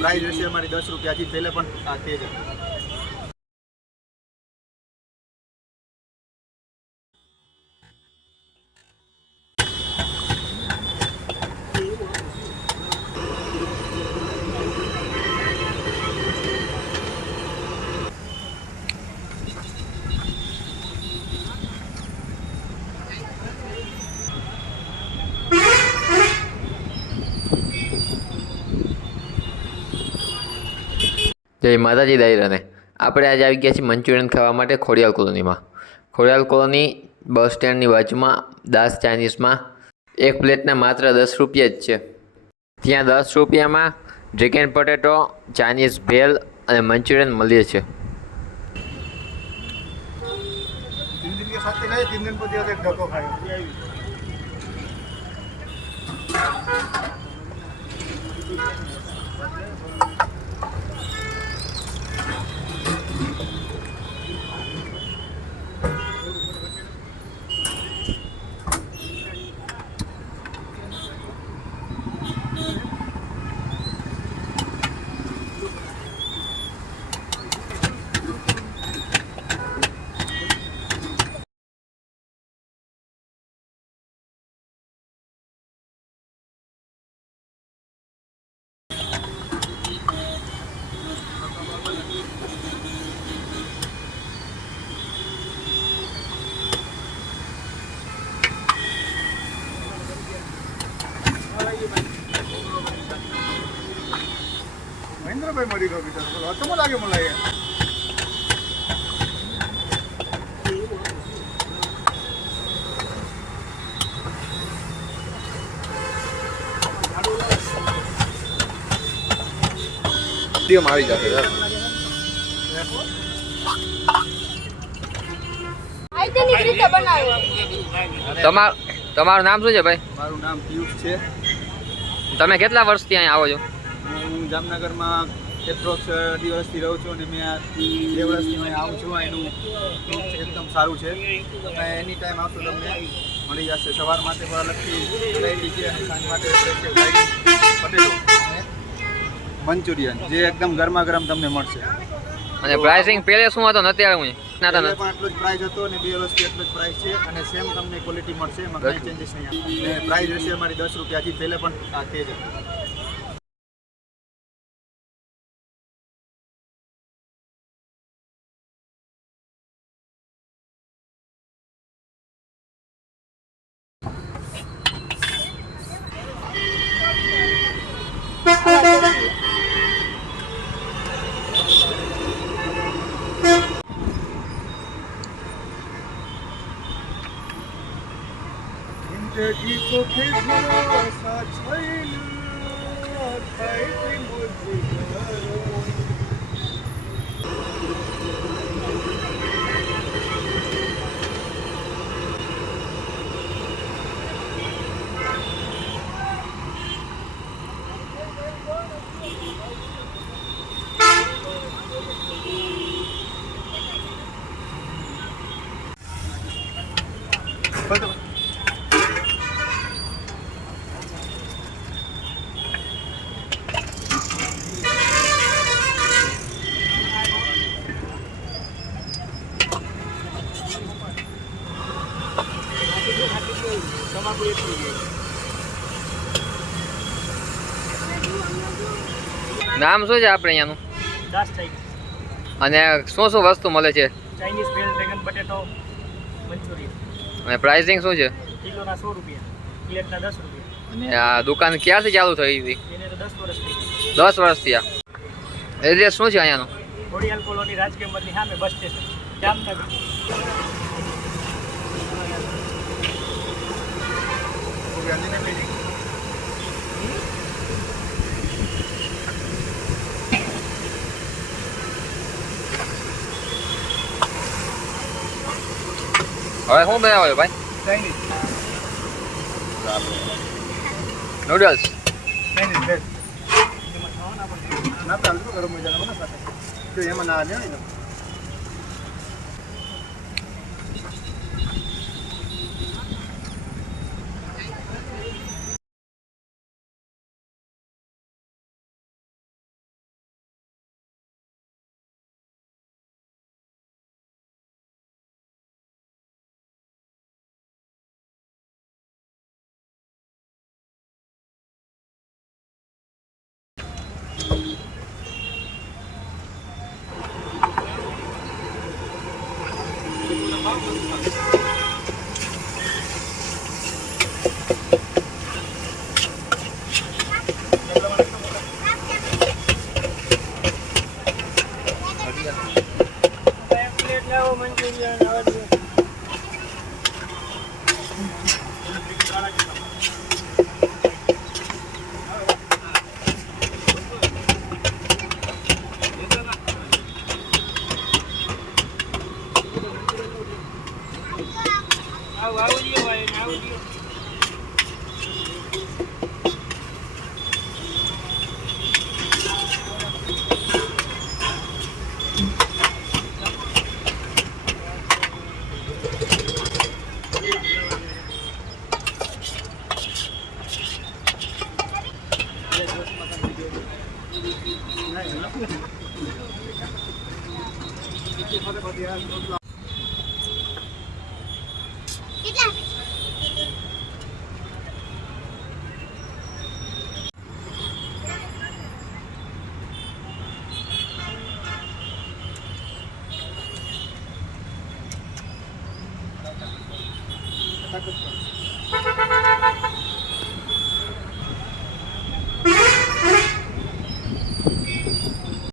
Price રહેશે અમારી 10 રૂપિયા હજી પહેલે પણ આ તે જ જય માતાજી દાયરાને આપણે આજે આવી ગયા છીએ મંચુરિયન ખાવા માટે ખોડિયાલ કોલોનીમાં. ખોડિયાલ કોલોની બસ સ્ટેન્ડની બાજુમાં દાસ ચાઇનીઝમાં એક પ્લેટના માત્ર 10 રૂપિયા જ છે. ત્યાં 10 રૂપિયામાં ચિકન પોટેટો, ચાઇનીઝ ભેલ અને મંચુરિયન મળે છે. મહેન્દ્રભાઈ મળી ગયો બિચારો, બોલો અચમો લાગે મને લાગે. તેમ આવી જશે સર. તમારું નામ શું છે ભાઈ? મારું નામ પિયુષ છે. તમે કેટલા વર્ષથી અહીં આવો છો? હું જામનગરમાં એપ્રોક્સ 2 વર્ષથી રહું છું અને મેં આ 2 વર્ષથી અહીં આવું છું. એનું ફ્રૂટ એકદમ સારું છે. તમે એની ટાઈમ આવશો તમને મળી જશે. સવાર માટે પણ અલગથી વેરાયટી છે અને સાંજ માટે પટેલો અને મંચુરિયન જે એકદમ ગરમા ગરમ તમને મળશે. અને પ્રાઇસિંગ પહેલે શું હતો ને અત્યારે હું પહેલે પણ એટલો જ પ્રાઇસ હતો અને 2 વર્ષથી એટલો જ પ્રાઇસ છે અને સેમ તમને ક્વોલિટી મળશે. એમાં કંઈ ચેન્જીસ નહીં આવે. અને પ્રાઇસ રહેશે અમારી 10 રૂપિયા હજી પહેલે પણ આ તે જ जिंदगी को फिर भरोसा छैन थाई मुझे નામ શું છે આપણે અહીંયાનું? દાસ ચાઇનીઝ. અને શું શું વસ્તુ મળે છે? ચાઇનીઝ ભેલ, ડ્રેગન બટેટો, મંચુરિયન. અને પ્રાઇસિંગ શું છે? કિલોના 100 રૂપિયા, પ્લેટના 10 રૂપિયા. અને આ દુકાન ક્યારથી ચાલુ થઈ હતી? એને તો 10 વર્ષ થઈ ગયા. 10 વર્ષ થયા. એડ્રેસ શું છે અહીંયાનું? ખોડિયાલ કોલોની રાજકીય મંદિરની સામે બસ સ્ટેશન, જામનગર. હવે શું બનાવો છો ભાઈ? Chinese noodles. ચાઇનીઝ ભેજ ના ચાલતું ગરમ મજાના બને સાથે તો એમાં ના નહીં એક પ્લેટ લાવો મંચુરિયન આવડે. આવું દો ભાઈ, આવું દો. કેટલા